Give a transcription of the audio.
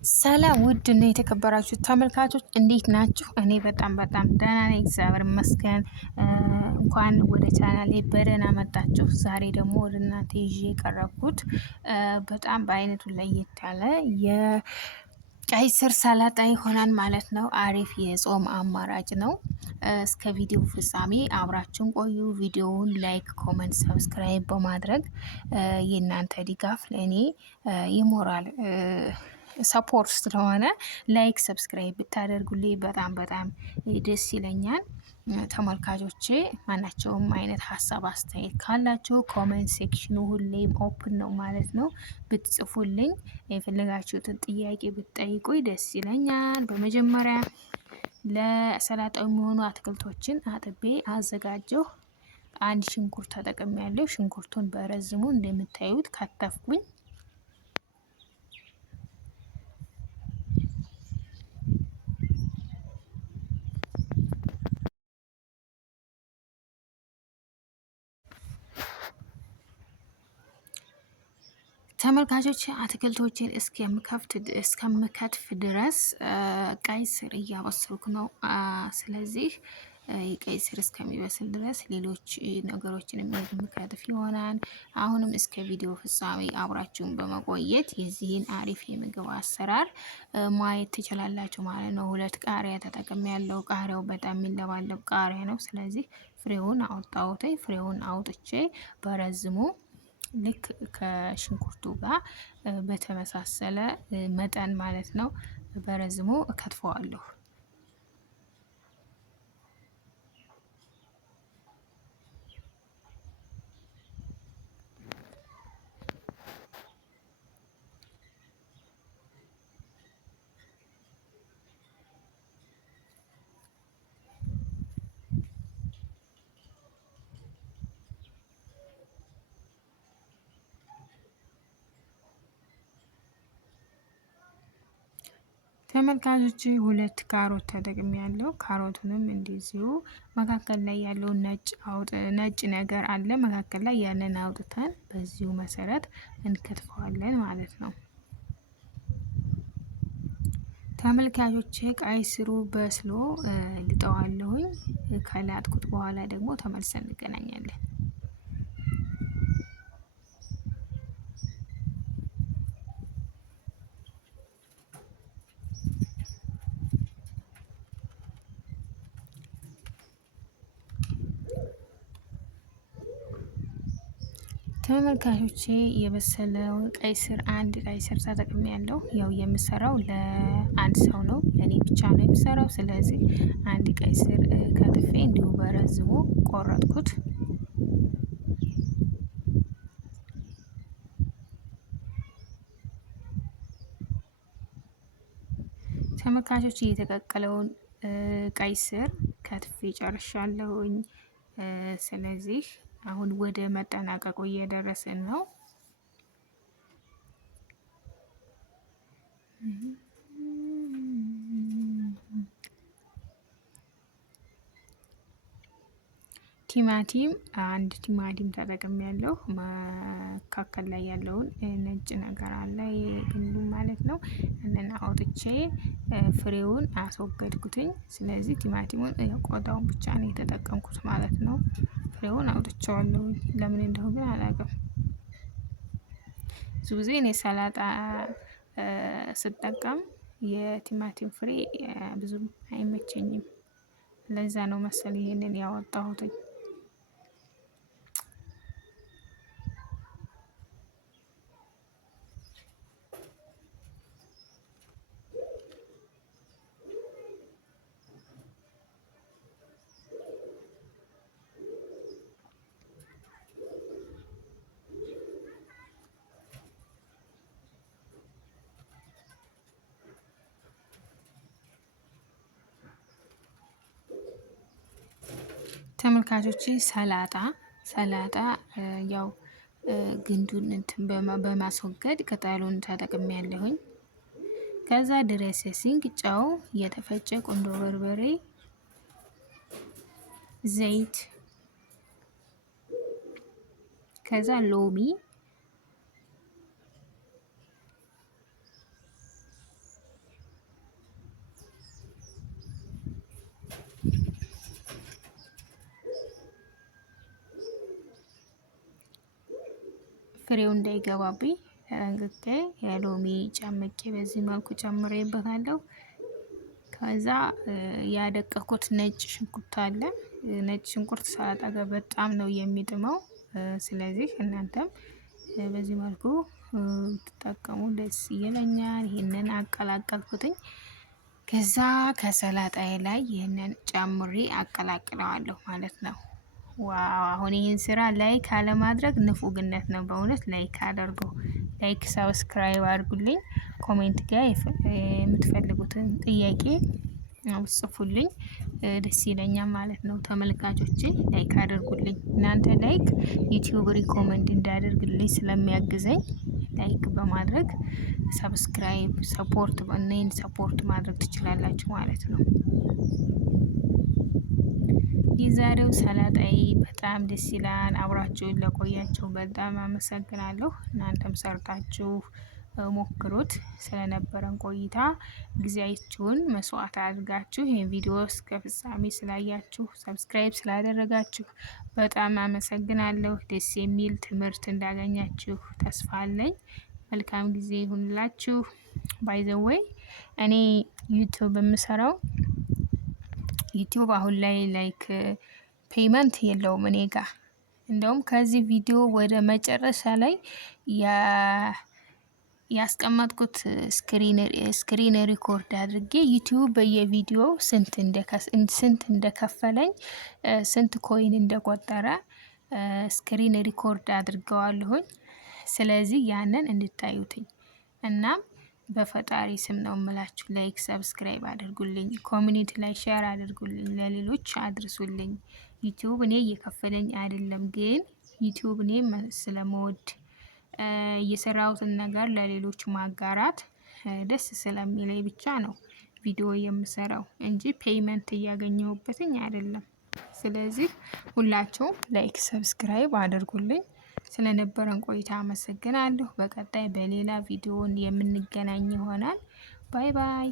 ሰላም ውድና የተከበራችሁ ተመልካቾች እንዴት ናችሁ? እኔ በጣም ደህና ነኝ፣ እግዚአብሔር ይመስገን። እንኳን ወደ ቻናሌ በደህና መጣችሁ። ዛሬ ደግሞ ወደ እናንተ ይዤ የቀረብኩት በጣም በአይነቱ ለየት ያለ የቀይ ስር ሰላጣ ይሆናል ማለት ነው። አሪፍ የጾም አማራጭ ነው። እስከ ቪዲዮ ፍጻሜ አብራችን ቆዩ። ቪዲዮውን ላይክ፣ ኮመንት፣ ሰብስክራይብ በማድረግ የእናንተ ድጋፍ ለእኔ ይሞራል ሰፖርት ስለሆነ ላይክ ሰብስክራይብ ብታደርጉልኝ በጣም ደስ ይለኛል። ተመልካቾቼ ማናቸውም አይነት ሀሳብ አስተያየት ካላችሁ ኮሜንት ሴክሽኑ ሁሌም ኦፕን ነው ማለት ነው። ብትጽፉልኝ የፈለጋችሁትን ጥያቄ ብትጠይቁኝ ደስ ይለኛል። በመጀመሪያ ለሰላጣው የሚሆኑ አትክልቶችን አጥቤ አዘጋጀሁ። አንድ ሽንኩርት ተጠቅሜያለሁ። ሽንኩርቱን በረዝሙ እንደምታዩት ከተፍኩኝ። ተመልካቾች አትክልቶችን እስከምከትፍ ድረስ ቀይ ስር እያበሰልኩ ነው። ስለዚህ ቀይ ስር እስከሚበስል ድረስ ሌሎች ነገሮችን የምከትፍ ይሆናል። አሁንም እስከ ቪዲዮ ፍጻሜ አብራችሁን በመቆየት የዚህን አሪፍ የምግብ አሰራር ማየት ትችላላችሁ ማለት ነው። 2 ቃሪያ ተጠቅሜ ያለው ቃሪያው በጣም የሚለባለብ ቃሪያ ነው። ስለዚህ ፍሬውን አወጣሁት። ፍሬውን አውጥቼ በረዝሙ ልክ ከሽንኩርቱ ጋር በተመሳሰለ መጠን ማለት ነው በረዝሞ እከትፈዋለሁ። ተመልካቾች 2 ካሮት ተጠቅሜ ያለው ካሮቱንም እንደዚሁ መካከል ላይ ያለው ነጭ ነገር አለ መካከል ላይ ያንን አውጥተን በዚሁ መሰረት እንከትፈዋለን ማለት ነው። ተመልካቾች ቀይ ስሩ በስሎ ልጠዋለሁኝ። ከላጥኩት በኋላ ደግሞ ተመልሰን እንገናኛለን። ተመልካቾቼ የበሰለውን ቀይ ስር አንድ ቀይ ስር ተጠቅሜ ያለው ያው የምሰራው ለአንድ ሰው ነው፣ ለኔ ብቻ ነው የምሰራው። ስለዚህ አንድ ቀይ ስር ከትፌ እንዲሁ በረዝሞ ቆረጥኩት። ተመልካቾች የተቀቀለውን ቀይ ስር ከትፌ ጨርሻለሁኝ። ስለዚህ አሁን ወደ መጠናቀቁ እየደረስን ነው። ቲማቲም አንድ ቲማቲም ተጠቅሜ ያለው መካከል ላይ ያለውን ነጭ ነገር አለ ግንዱ ማለት ነው። እና አውጥቼ ፍሬውን አስወገድኩትኝ። ስለዚህ ቲማቲሙን ቆዳውን ብቻ ነው የተጠቀምኩት ማለት ነው። ፍሬውን አውጥቼዋለሁ፣ ለምን እንደሆነ ግን አላውቅም። ብዙ ጊዜ እኔ ሰላጣ ስጠቀም የቲማቲም ፍሬ ብዙም አይመቸኝም። ለዛ ነው መሰል ይሄንን ያወጣሁት። ተመልካቾቼ ሰላጣ ያው ግንዱን እንትን በማስወገድ ቅጠሉን ተጠቅሜ ያለሁኝ። ከዛ ድሬሲንግ ጨው፣ የተፈጨ ቁንዶ በርበሬ፣ ዘይት፣ ከዛ ሎሚ ፍሬው እንዳይገባብኝ ተጠንቅቄ የሎሚ ጨምቄ በዚህ መልኩ ጨምሬበታለሁ። ከዛ ያደቀኩት ነጭ ሽንኩርት አለ። ነጭ ሽንኩርት ሰላጣ ጋር በጣም ነው የሚጥመው። ስለዚህ እናንተም በዚህ መልኩ ትጠቀሙ ደስ ይለኛል። ይሄንን አቀላቀልኩትኝ። ከዛ ከሰላጣዬ ላይ ይህንን ጨምሬ አቀላቅለዋለሁ ማለት ነው። ዋው! አሁን ይህን ስራ ላይክ አለማድረግ ንፉግነት ነው። በእውነት ላይክ አድርጉ። ላይክ ሰብስክራይብ አድርጉልኝ። ኮሜንት ጋር የምትፈልጉትን ጥያቄ ጽፉልኝ፣ ደስ ይለኛል ማለት ነው። ተመልካቾቼ ላይክ አድርጉልኝ። እናንተ ላይክ ዩቲዩብ ሪኮመንድ እንዳደርግልኝ ስለሚያግዘኝ ላይክ በማድረግ ሰብስክራይብ ሰፖርት ማድረግ ትችላላችሁ ማለት ነው። የዛሬው ሰላጣዬ በጣም ደስ ይላል። አብራችሁን ለቆያችሁ በጣም አመሰግናለሁ። እናንተም ሰርታችሁ ሞክሩት። ስለነበረን ቆይታ ጊዜያችሁን መስዋዕት አድርጋችሁ ይህን ቪዲዮ እስከ ፍጻሜ ስላያችሁ ሰብስክራይብ ስላደረጋችሁ በጣም አመሰግናለሁ። ደስ የሚል ትምህርት እንዳገኛችሁ ተስፋ አለኝ። መልካም ጊዜ ይሁንላችሁ። ባይ ዘ ዌይ እኔ ዩቲዩብ የምሰራው ዩቲዩብ አሁን ላይ ላይክ ፔመንት የለውም እኔ ጋር። እንደውም ከዚህ ቪዲዮ ወደ መጨረሻ ላይ ያስቀመጥኩት ስክሪን ሪኮርድ አድርጌ ዩቲዩብ በየቪዲዮ ስንት እንደከፈለኝ ስንት ኮይን እንደቆጠረ ስክሪን ሪኮርድ አድርገዋለሁኝ። ስለዚህ ያንን እንድታዩትኝ እናም በፈጣሪ ስም ነው የምላችሁ። ላይክ ሰብስክራይብ አድርጉልኝ፣ ኮሚኒቲ ላይ ሼር አድርጉልኝ፣ ለሌሎች አድርሱልኝ። ዩቲዩብ እኔ እየከፈለኝ አይደለም፣ ግን ዩቲዩብ እኔ ስለመወድ የሰራሁትን ነገር ለሌሎች ማጋራት ደስ ስለሚለኝ ብቻ ነው ቪዲዮ የምሰራው እንጂ ፔይመንት እያገኘሁበትኝ አይደለም። ስለዚህ ሁላችሁም ላይክ ሰብስክራይብ አድርጉልኝ። ስለነበረን ቆይታ አመሰግናለሁ። በቀጣይ በሌላ ቪዲዮ የምንገናኝ ይሆናል። ባይ ባይ።